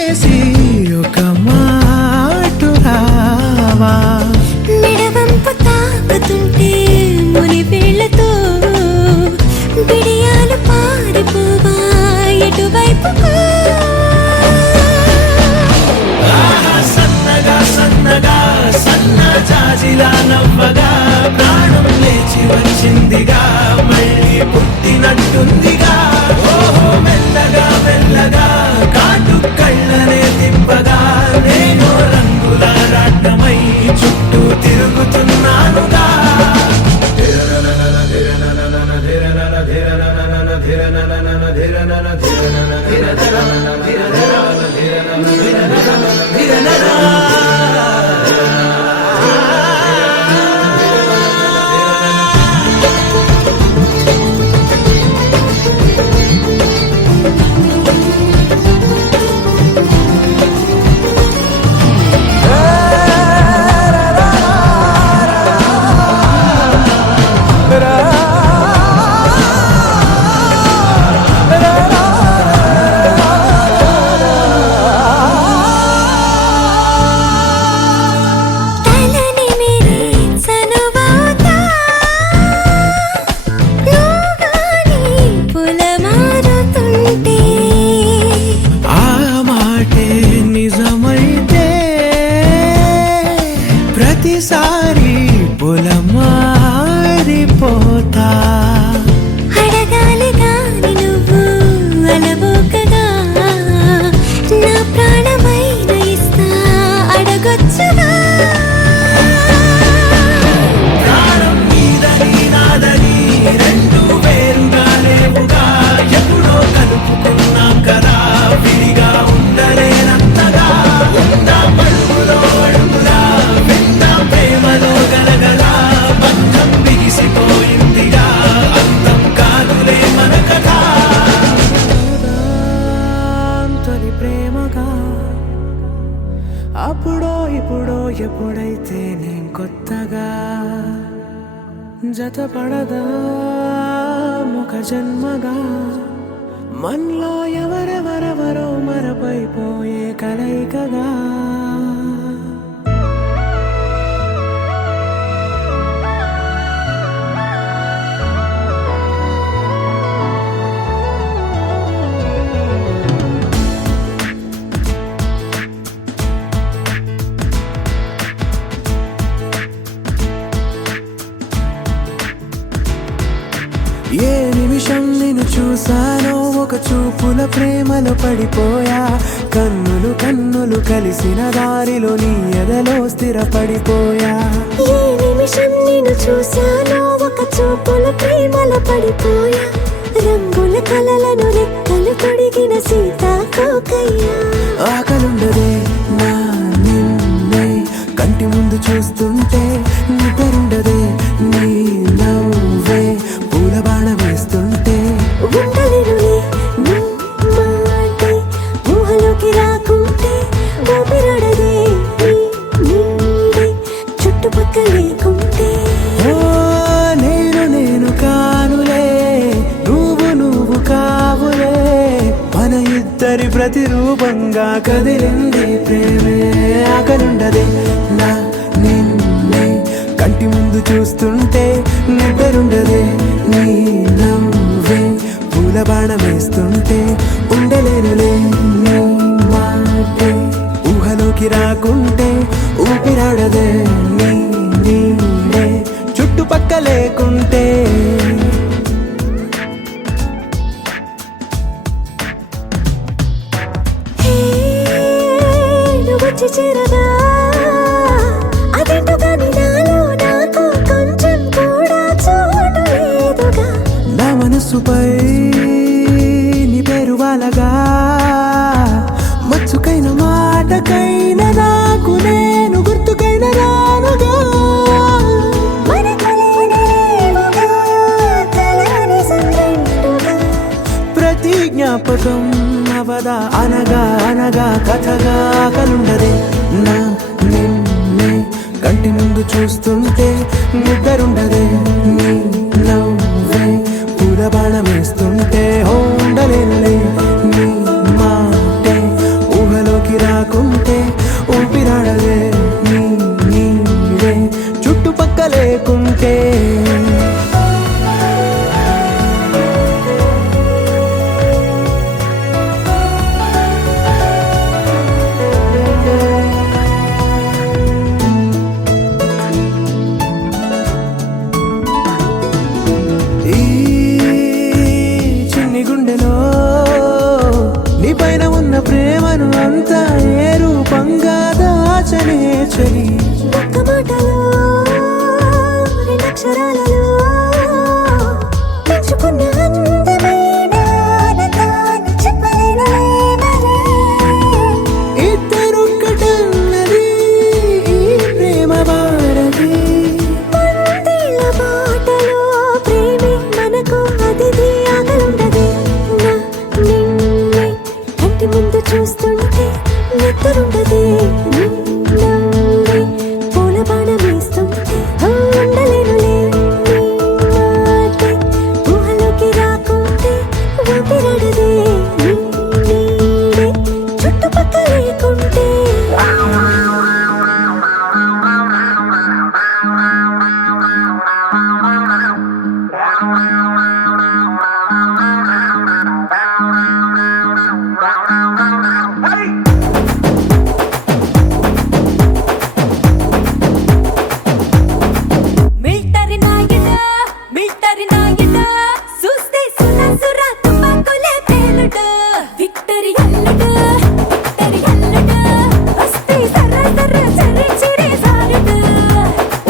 చేసి ఒక మాట రావా మెడవంపు తాకుతుంటే ముని వేళ్లతో బిడియాలు పారిపోవా ఎటువైపుకు సన్నగా సన్నగా సన్న జాజిలా నవ్వగా ప్రాణం లేచి వచ్చిందిగా మళ్ళీ పుట్టినట్టుందిగా ఓహో మెల్లగా మెల్లగా కాటు కళ్ళనే తిప్పగా నేను రంగుల రాట్నమై చుట్టూ తిరుగుతున్నానుగా ప్రతిసారి పొలమారిపోతా అడగాలి గాని నువ్వు అలవోకగా నా ప్రాణమైన ఇస్తా అడగొచ్చుగా ప్రాణం నీదని నాదని రెండు వేరుగా లేవుగా ఎప్పుడో కలుపుకున్నాం కదా విడిగా ఉండలేనంతగా ఉందా పడుగులో అడుగులా విందా ప్రేమలో గలగల బంధం బిగిసిపోయిందిగా అంతం కాదులే మన కథ తొలి ప్రేమగా అప్పుడో ఇప్పుడో ఎప్పుడైతే నేను కొత్తగా జతపడదా ముఖ జన్మగా మనలో ఎవరెవరెవరో మరపైపోయే కలయికగా ఏ నిమిషం నిన్ను చూసానో ఒక చూపుల ప్రేమలో పడిపోయా కన్నులు కన్నులు కలిసిన దారిలో నీ ఎదలో స్థిరపడిపోయా ఏ నిమిషం నిన్ను చూశానో ఒక చూపుల ప్రేమలో పడిపోయా రంగుల కలలను రెక్కలు తొడిగిన సీతాకోకయ్యా ఆకలుండదే నా నిన్నే కంటి ముందు చూస్తుంటే నిద్రుండదే నీ నవ్వే పూల బాణం వేస్తుంటే ఉండలేనులే నీ మాటే ఊహలోకి రాకుంటే ఊపిరాడదే నీ నీడే చుట్టుపక్కల లేకుంటే ఓ నేను కానులే నువ్వు కావులే మన ఇద్దరి ప్రతిరూపంగా కదిలింది ప్రేమే ఆకలుండదే నా నిన్నే కంటి ముందు చూస్తుంటే నిద్రుండదే నీ నవ్వే పూల బాణం వేస్తుంటే ఉండలేనులే నీ మాటే ఊహలోకి రాకుంటే ఊపిరాడదే నీ నీడే చుట్టుపక్క లేకుంటే వచ్చి చేరగా అదేంటో కానీ నాలో నాకు కొంచెం కూడా చోటు లేదుగా నా మనసుపై నీ పేరు వాలగా మచ్చుకైన మాటకైన నాకు నేను గుర్తుకైన రానుగా ప్రతి జ్ఞాపకం అవదా అనగా అనగా కథగా కలుండదే నా నిన్నే కంటి ముందు చూస్తుంటే నిద్రుండదే నీ నవ్వే పూల బాణం వేస్తుంటే ఉండలే నీ మాటే ఊహలో అంతా ఏ రూపంగా దాచనే చలి ఒక్క మాటలో రెండక్షరాలలో పెంచుకున్న అందమైన ఆనందాన్ని చెప్పలేనులే మరి. ఇద్దరొక్కటన్నది ఈ ప్రేమ భారతి వందేళ్ల బాటలో ప్రేమే మనకు అతిథి ఆగలుండదే. నా నిన్నే కంటి ముందు చూస్తుంటే నిద్రుండదే. నవ్వే పూల బాణమేస్తుంటే ఉండలేనులే. నీ మాటే ఊహలోకి రాకుంటే ఊపిరాడదే. నీ నీడే చుట్టుపక్కల లేకుంటే మిలిటరీ నాయుడు చూస్తే సుర సుర తుపాకులే పేలుడు. విక్టరీ అల్లుడు వస్తే సర్ర సర్ర చరి చిరే సారుడు.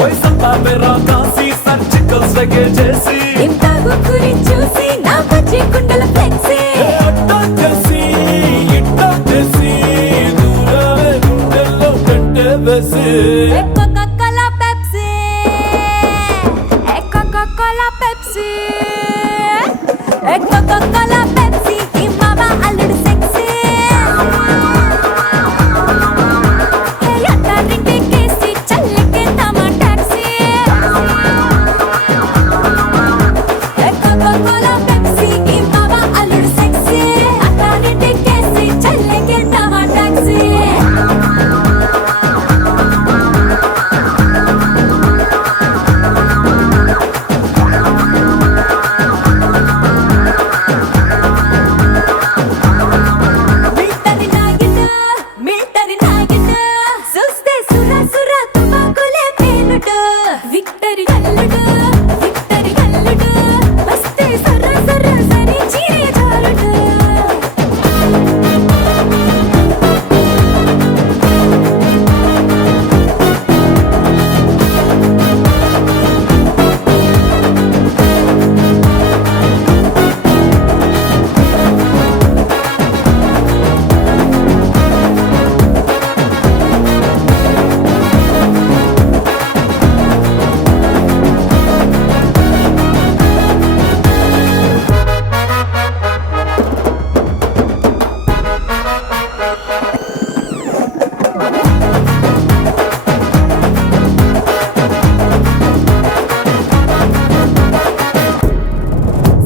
ఓయ్ సంపా మేరా కాసి సర్జికల్ స్ట్రైక్ చేసి ఇంత గుక్కుని చూసి నా పచ్చి కుండల ఫ్లెక్సీ. ఇట్టా చేసి దూరమే గుండెల్లో పెట్టే వేసి Coca-Cola Pepsi Coca Cola Pepsi Coca Cola Pepsi ఈ మామ అల్లుడు సెక్సీ. అత్తారింటికేసి చల్లెక్కేద్దామా టాక్సీ. కోకా-కోలా పెప్సీ ఈ మామ అల్లుడు సెక్సీ. అత్తారింటికేసి చల్లెక్కేద్దామా టాక్సీ. మిలిటరీ నాయుడు చూస్తే సుర సుర తుపాకులే పేలుడు. విక్టరీ అల్లుడు వస్తే సర్ర సర్ర సరి చీరే జారుడు.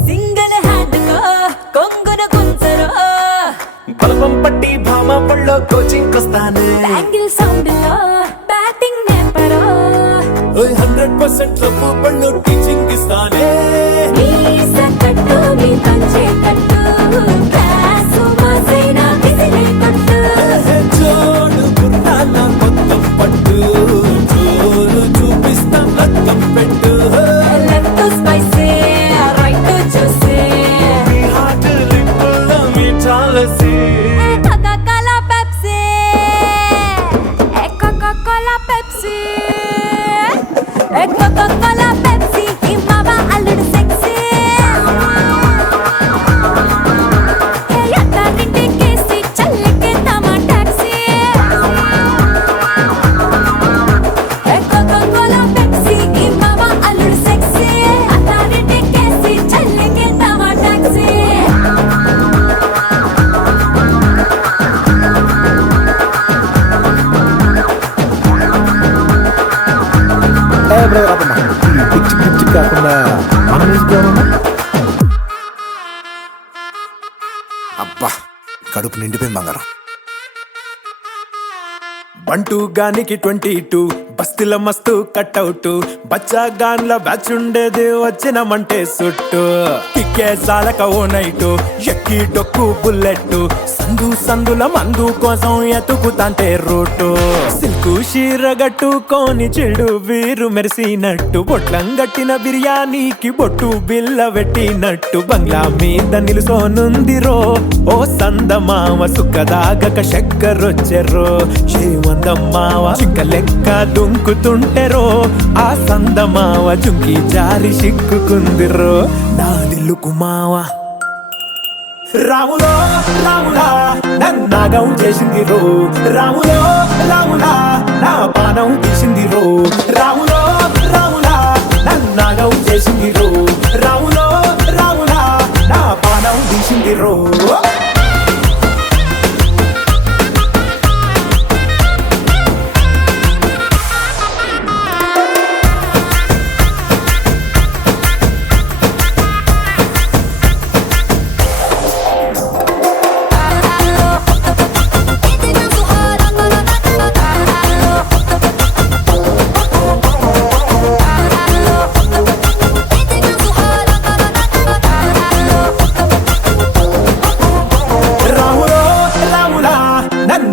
సింగిల్ హ్యాండ్ తో కొంగున గుంజరో. బలపం పట్టి భామ పళ్ళో కోచింగ్ వస్తానే బ్యాంగిల్ సౌండ్ లో బ్యాటింగ్ నేపరో. 100% లవ్వు పళ్ళు టీచింగ్ ఇస్తానే నీ సకట్టు నీ పంచే కట్టు క్లాసు మాసైన విసిరే కొట్టు. జోడు గుర్రాల మొత్తం పట్టు జోరు చూపిస్తాం లక్కం పెట్టు లెఫ్ట్ స్పైసీ రైట్ జ్యూసీ. మీ హార్ట్ లిప్పుల్లో మీఠాలసి Coca Cola Pepsi Coca Cola Pepsi Coca Cola Pepsi ఈ మామ అల్లుడు సెక్సీ. అత్తారింటికేసి చల్లెక్కేద్దామా టాక్సీ. కోకా-కోలా పెప్సీ ఈ మామ అల్లుడు సెక్సీ. అత్తారింటికేసి చల్లెక్కేద్దామా టాక్సీ. పిచ్చి పిచ్చి కాకుండా మన మ్యూజిక్ ఏమన్నా? అబ్బా కడుపు నిండిపోయింది బంగారం. బంటూ గానికి 22 బస్తిల మస్తు కట్అవుట్ బచ్చాగాన్ల బ్యాచ్ ఉండేది వచ్చినమంటే సుట్టు కిక్కే సాలక ఓ నైటు ఎక్కి డొక్కు బుల్లెట్ సందు సందుల మందు కోసం ఎతుకుతాంటే రూటు సిల్కు షీర గట్టుకొని చెడు వీరు మెరిసినట్టు బొట్లం గట్టిన బిర్యానీకి బొట్టు బిల్ల పెట్టినట్టు బంగ్లా మీద నిలుసోనుందిరో ఓ సందమావ సుఖదాగక చక్కరొచ్చెర్రో శ్రీమందమ్మావ చింక లెక్క దుంకుతుంటెరో ఆ సందమావ చుంకి జారి సిక్కుకుందిరో నా దిల్లుకు మావా రాములో రాములా నన్నాగం చేసింది రో రాములో రాములా నా పానం తీసింది రో రాములో రాములా నన్నాగం చేసింది రో రాములో రాములా నా పానం తీసింది రో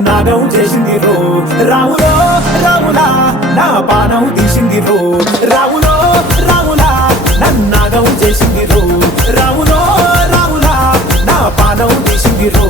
నాగం చేసింది రో రాములో రాములా నా పానం తీసింది రో రాములో రాములా నన్నాగం చేసింది రో రాములో రాములా నా పానం తీసింది రో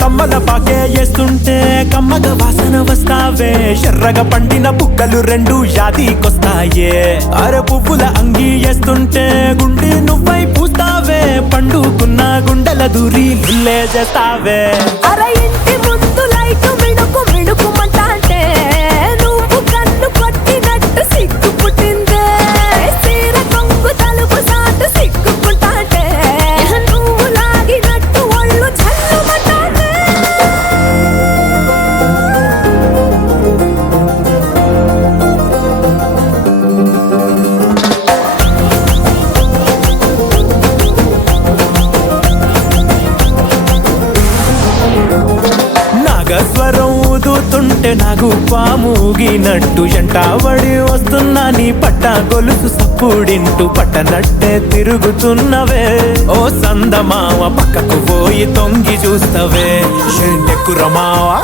కమ్మల పాకే వేస్తుంటే కమ్మగ వాసన వస్తావే ఎర్రగా పండిన బుక్కలు రెండు యాదికొస్తాయే అర పువ్వుల అంగి వేస్తుంటే గుండె నువ్వై పూస్తావే పండుకున్న గుండెల దూరి లుల్లే చేస్తావే అర ఇంటి ముందు లైట్ మిడుకు మిడుకుమంటే నువ్వు కన్ను కొట్టినట్టు సిగ్గు పుట్టిందే సీర కొంగు తలుపు సాటు సిగ్గుకుంటాంటే నువ్వు లాగినట్టు ఒళ్ళు చల్లుమంటాంటే నాగస్వరం ఊదుతుంటే నాకు పాముగినట్టు ఎంటావడి వస్తున్నా నీ పట్ట గొలుసు సప్పుడింటూ పట్టనట్టే తిరుగుతున్నవే ఓ సందమావ పక్కకు పోయి తొంగి చూస్తవే షెండెక్కురమావా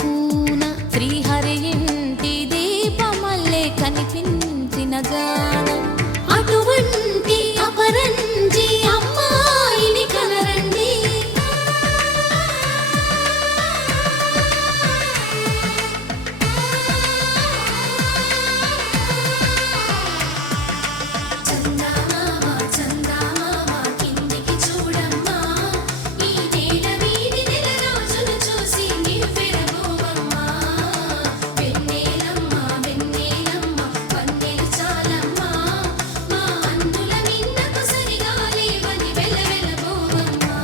కూన శ్రీహరి ఇంటి దీపమల్లే కనిపించిన జాడ అటువంటి అపరంజి అమ్మాయిని కనరండి. చందమామ చందమామ కిందికి చూడమ్మా, ఈ నేల వీధి నెల రోజులు చూసి నివ్వెరబోవమ్మా. వెన్నెలమ్మ వెన్నెలమ్మ వన్నెలు చాలమ్మా, మా అందుల మిన్నకు సరిగా లేవని వెలవెలబోవమ్మా.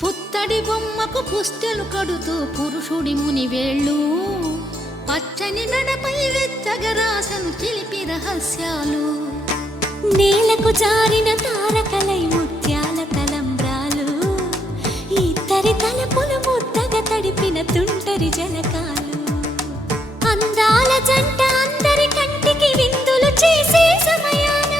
పుత్తడి బొమ్మకు పుస్తెలు కడుతూ పురుషుడి ముని వేళ్ళు, పచ్చని నడపై వెచ్చగా రాసను చిలిపి రహస్యాలు. నేలకు జారిన తారకలై ముత్యాల తలంబ్రాలు, ఇద్దరి తలపులు ముద్దగా తడిపిన తుంటరి జలకాలు. అందాల జంట అందరి కంటికి విందులు చేసే సమయాన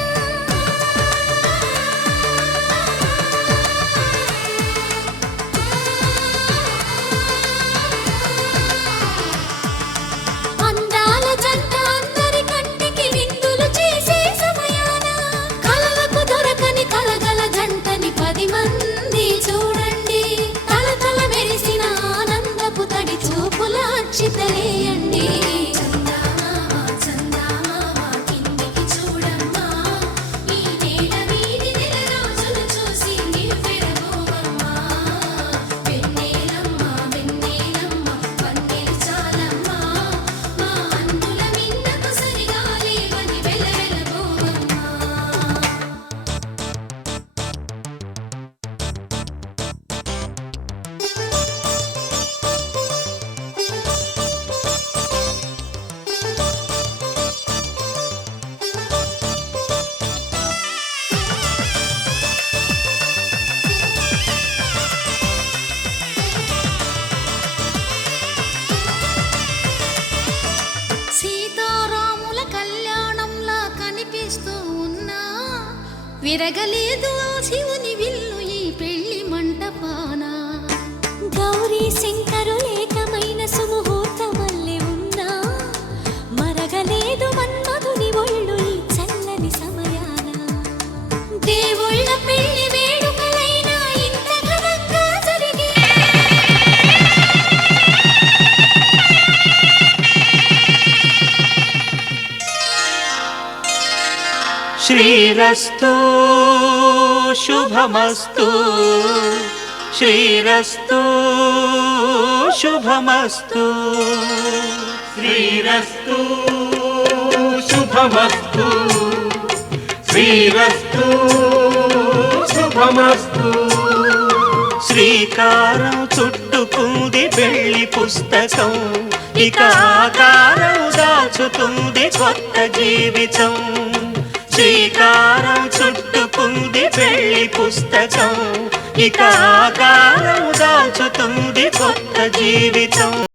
అందాల జంట అందరి కంటికి విందులు చేసే సమయాన కలలకు దొరకని కలగల జంటని 10 మంది చూడండి. తలతల మెరిసిన ఆనందపు తడి చూపుల అక్షితలేయండి. చందమామ చందమామ కిందికి చూడమ్మా, ఈ నేల వీధి నెల రోజులు చూసి నివ్వెరబోవమ్మా. వెన్నెలమ్మ వెన్నెలమ్మ వన్నెలు చాలమ్మా, మా అందుల మిన్నకు సరిగా లేవని వెలవెలబోవమ్మా. సీతారాముల కళ్యాణంలా కనిపిస్తూ ఉన్నా, విరగలేదు ఆ శివుని విల్లు ఈ పెళ్లి మంటపాన. గౌరీ శంకరులేకమైన సుముహూర్తమల్లె ఉన్నా, మరగలేదు మన్మధుని ఒళ్ళు ఈ చల్లని సమయాన. దేవుళ్ళ పెళ్లి వేడుకలైనా ఇంత ఘనంగా జరిగే శ్రీరస్తు శుభమస్తు, శ్రీరస్తు శుభమస్తు, శ్రీరస్తు శుభమస్తు, శ్రీరస్తు శుభమస్తు. శ్రీకారం చుట్టుకుంది పెళ్లి పుస్తకం, ఇక ఆకారం దాచుతుంది కొత్త జీవితం. శ్రీకారం చుట్టుకుంది పెళ్లి పుస్తకం, ఇక ఆకారం దాచుతుంది కొత్త జీవితం.